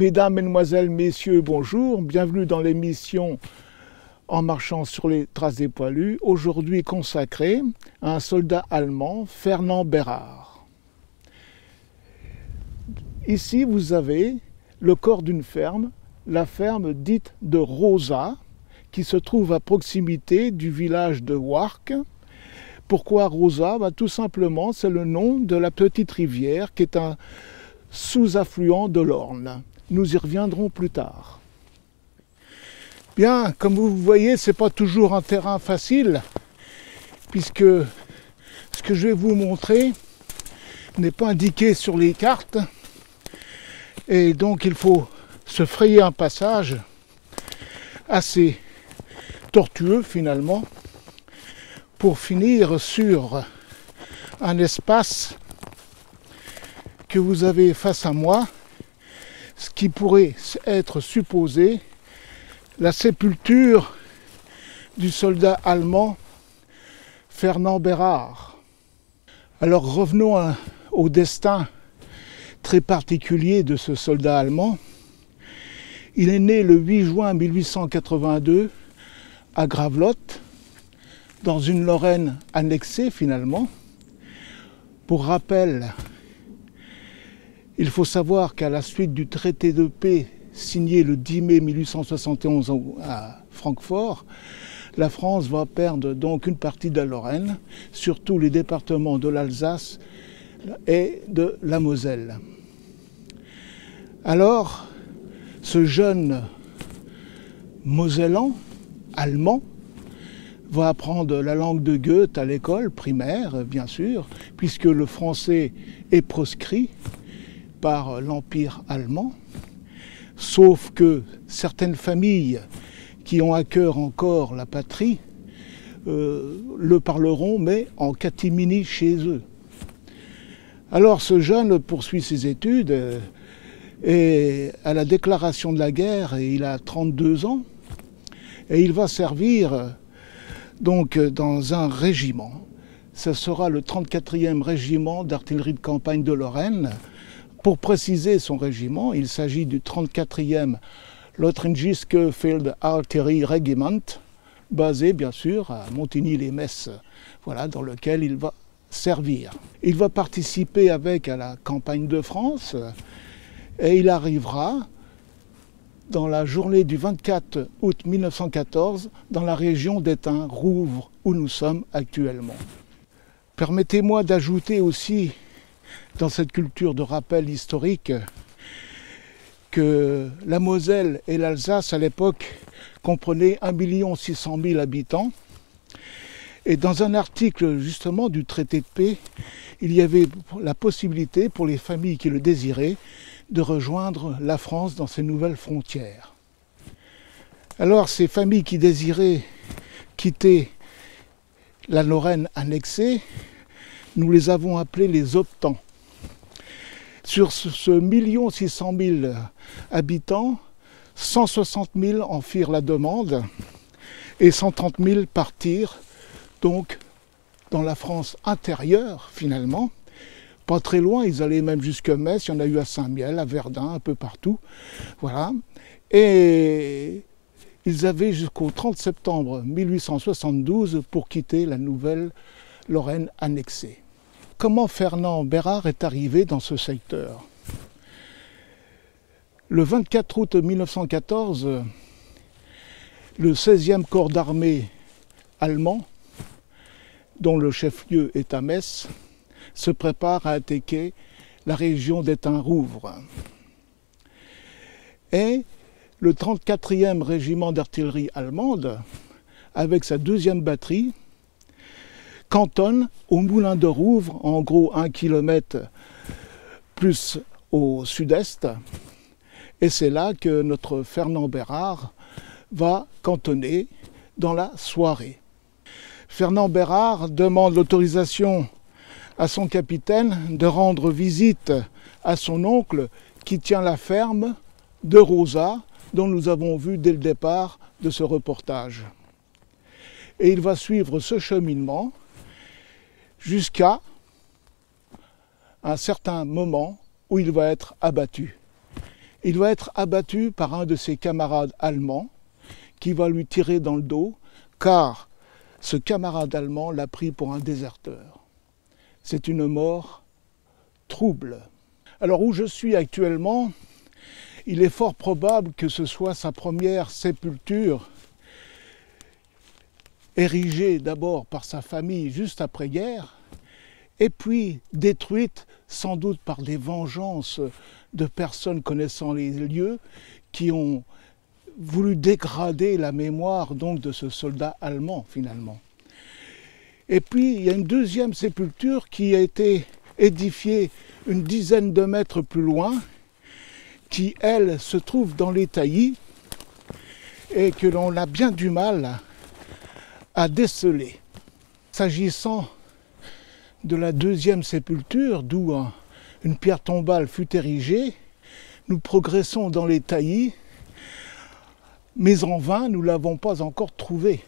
Mesdames, Mesdemoiselles, Messieurs, bonjour. Bienvenue dans l'émission En marchant sur les traces des poilus, aujourd'hui consacrée à un soldat allemand, Fernand Bérard. Ici, vous avez le corps d'une ferme, la ferme dite de Rosa, qui se trouve à proximité du village de Warcq. Pourquoi Rosa? Tout simplement, c'est le nom de la petite rivière qui est un sous-affluent de l'Orne. Nous y reviendrons plus tard. Bien, comme vous voyez, ce n'est pas toujours un terrain facile, puisque ce que je vais vous montrer n'est pas indiqué sur les cartes, et donc il faut se frayer un passage assez tortueux finalement, pour finir sur un espace que vous avez face à moi, ce qui pourrait être supposé la sépulture du soldat allemand Fernand Bérard. Alors revenons au destin très particulier de ce soldat allemand. Il est né le 8 juin 1882 à Gravelotte, dans une Lorraine annexée finalement. Pour rappel, il faut savoir qu'à la suite du traité de paix signé le 10 mai 1871 à Francfort, la France va perdre donc une partie de la Lorraine, surtout les départements de l'Alsace et de la Moselle. Alors, ce jeune Mosellan, allemand, va apprendre la langue de Goethe à l'école primaire, bien sûr, puisque le français est proscrit par l'Empire allemand, sauf que certaines familles qui ont à cœur encore la patrie le parleront, mais en catimini chez eux. Alors ce jeune poursuit ses études et à la déclaration de la guerre, et il a 32 ans, et il va servir donc dans un régiment. Ce sera le 34e régiment d'artillerie de campagne de Lorraine. Pour préciser son régiment, il s'agit du 34e Lothringische Field Artillery Regiment, basé bien sûr à Montigny-les-Metz, voilà, dans lequel il va servir. Il va participer à la campagne de France et il arrivera dans la journée du 24 août 1914 dans la région d'Étain-Rouvre où nous sommes actuellement. Permettez-moi d'ajouter aussi dans cette culture de rappel historique que la Moselle et l'Alsace à l'époque comprenaient 1 600 000 habitants. Et dans un article justement du traité de paix, il y avait la possibilité pour les familles qui le désiraient de rejoindre la France dans ses nouvelles frontières. Alors ces familles qui désiraient quitter la Lorraine annexée, nous les avons appelées les optants. Sur ce 1 600 000 habitants, 160 000 en firent la demande et 130 000 partirent donc dans la France intérieure finalement. Pas très loin, ils allaient même jusque Metz, il y en a eu à Saint-Miel, à Verdun, un peu partout. Voilà. Et ils avaient jusqu'au 30 septembre 1872 pour quitter la nouvelle Lorraine annexée. Comment Fernand Bérard est arrivé dans ce secteur? Le 24 août 1914, le 16e corps d'armée allemand, dont le chef-lieu est à Metz, se prépare à attaquer la région d'Étain-Rouvre. Et le 34e régiment d'artillerie allemande, avec sa 2e batterie, cantonne au moulin de Rouvre, en gros 1 km plus au sud-est. Et c'est là que notre Fernand Bérard va cantonner dans la soirée. Fernand Bérard demande l'autorisation à son capitaine de rendre visite à son oncle qui tient la ferme de Rosa, dont nous avons vu dès le départ de ce reportage. Et il va suivre ce cheminement jusqu'à un certain moment où il va être abattu. Il va être abattu par un de ses camarades allemands qui va lui tirer dans le dos, car ce camarade allemand l'a pris pour un déserteur. C'est une mort trouble. Alors où je suis actuellement, il est fort probable que ce soit sa première sépulture, érigée d'abord par sa famille juste après-guerre, et puis détruite sans doute par des vengeances de personnes connaissant les lieux qui ont voulu dégrader la mémoire donc de ce soldat allemand finalement. Et puis il y a une deuxième sépulture qui a été édifiée une dizaine de mètres plus loin, qui elle se trouve dans les taillis et que l'on a bien du mal à déceler. S'agissant de la deuxième sépulture, d'où une pierre tombale fut érigée, nous progressons dans les taillis, mais en vain, nous ne l'avons pas encore trouvée.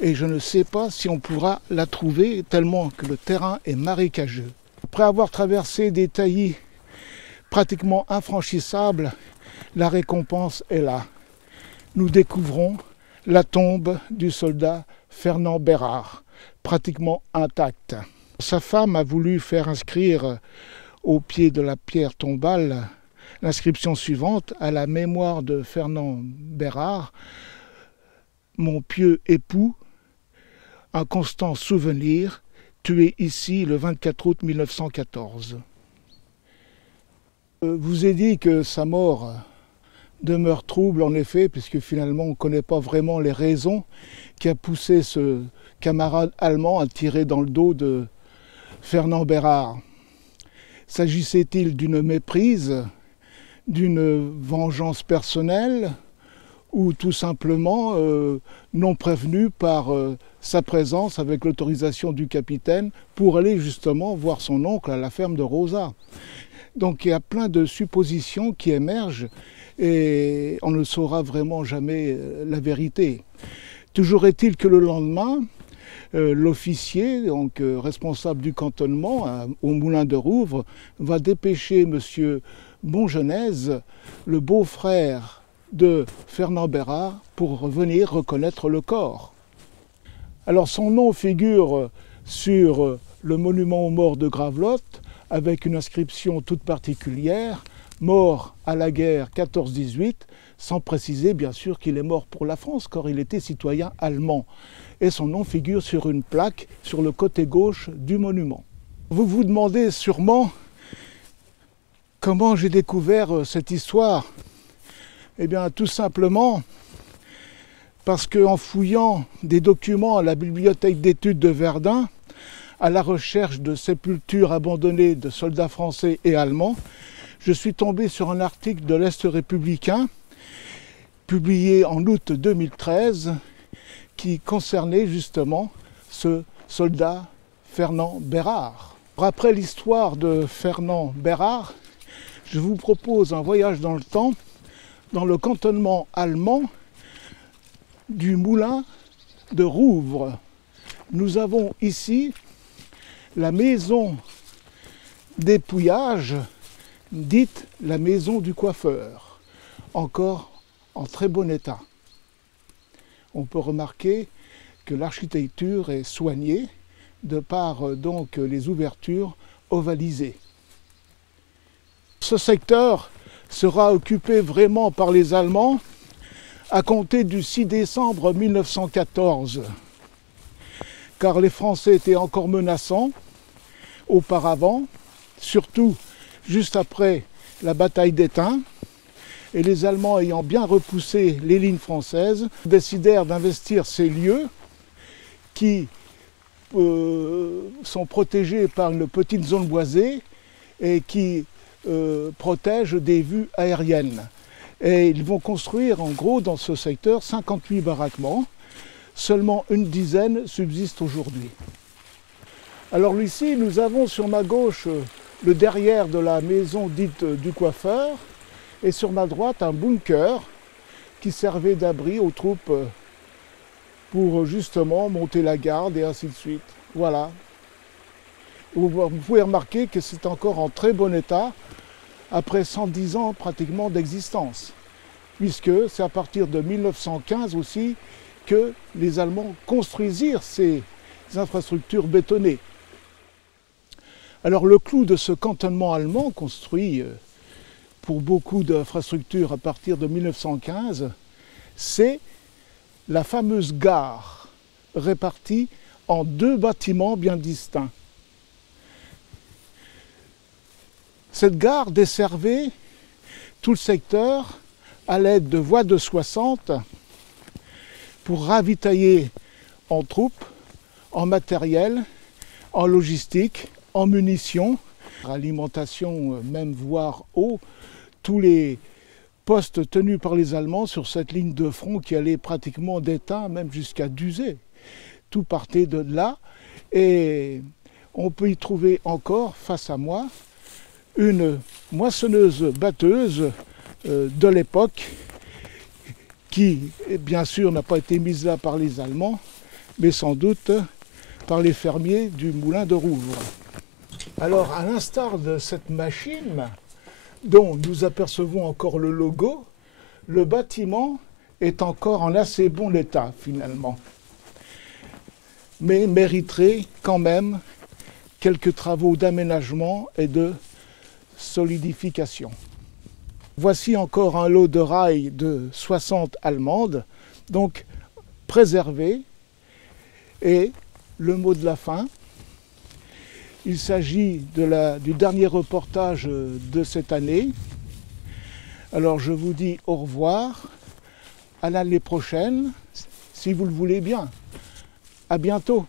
Et je ne sais pas si on pourra la trouver tellement que le terrain est marécageux. Après avoir traversé des taillis pratiquement infranchissables, la récompense est là. Nous découvrons la tombe du soldat Fernand Bérard, pratiquement intacte. Sa femme a voulu faire inscrire au pied de la pierre tombale l'inscription suivante: à la mémoire de Fernand Bérard, mon pieux époux, un constant souvenir, tué ici le 24 août 1914. Je vous ai dit que sa mort demeure trouble en effet, puisque finalement on ne connaît pas vraiment les raisons qui a poussé ce camarade allemand à tirer dans le dos de Fernand Bérard. S'agissait-il d'une méprise, d'une vengeance personnelle, ou tout simplement non prévenu par sa présence avec l'autorisation du capitaine pour aller justement voir son oncle à la ferme de Rosa. Donc il y a plein de suppositions qui émergent et on ne saura vraiment jamais la vérité. Toujours est-il que le lendemain, l'officier, donc responsable du cantonnement au Moulin de Rouvres, va dépêcher M. Bongenèse, le beau-frère de Fernand Bérard, pour venir reconnaître le corps. Alors son nom figure sur le monument aux morts de Gravelotte avec une inscription toute particulière: mort à la guerre 14-18, sans préciser bien sûr qu'il est mort pour la France, car il était citoyen allemand. Et son nom figure sur une plaque sur le côté gauche du monument. Vous vous demandez sûrement comment j'ai découvert cette histoire. Eh bien tout simplement parce qu'en fouillant des documents à la bibliothèque d'études de Verdun, à la recherche de sépultures abandonnées de soldats français et allemands, je suis tombé sur un article de l'Est républicain, publié en août 2013, qui concernait justement ce soldat Fernand Bérard. Après l'histoire de Fernand Bérard, je vous propose un voyage dans le temps, dans le cantonnement allemand du Moulin de Rouvres. Nous avons ici la maison dépouillage, dite la maison du coiffeur, encore en très bon état. On peut remarquer que l'architecture est soignée de par donc les ouvertures ovalisées. Ce secteur sera occupé vraiment par les Allemands à compter du 6 décembre 1914, car les Français étaient encore menaçants auparavant, surtout juste après la bataille d'Étain, et les Allemands ayant bien repoussé les lignes françaises, décidèrent d'investir ces lieux qui sont protégés par une petite zone boisée et qui protègent des vues aériennes. Et ils vont construire en gros dans ce secteur 58 baraquements. Seulement une dizaine subsistent aujourd'hui. Alors ici, nous avons sur ma gauche le derrière de la maison dite du coiffeur, et sur ma droite un bunker qui servait d'abri aux troupes pour justement monter la garde et ainsi de suite. Voilà. Vous pouvez remarquer que c'est encore en très bon état, après 110 ans pratiquement d'existence, puisque c'est à partir de 1915 aussi que les Allemands construisirent ces infrastructures bétonnées. Alors le clou de ce cantonnement allemand, construit pour beaucoup d'infrastructures à partir de 1915, c'est la fameuse gare répartie en 2 bâtiments bien distincts. Cette gare desservait tout le secteur à l'aide de voies de 60 pour ravitailler en troupes, en matériel, en logistique, en munitions, alimentation, même voire eau, tous les postes tenus par les Allemands sur cette ligne de front qui allait pratiquement d'Étain, même jusqu'à Duzé. Tout partait de là et on peut y trouver encore, face à moi, une moissonneuse-batteuse de l'époque qui, bien sûr, n'a pas été mise là par les Allemands, mais sans doute par les fermiers du moulin de Rouvres. Alors, à l'instar de cette machine, dont nous apercevons encore le logo, le bâtiment est encore en assez bon état, finalement, mais mériterait quand même quelques travaux d'aménagement et de solidification. Voici encore un lot de rails de 60 allemandes, donc préservés. Et le mot de la fin, il s'agit du dernier reportage de cette année. Alors je vous dis au revoir, à l'année prochaine, si vous le voulez bien. À bientôt.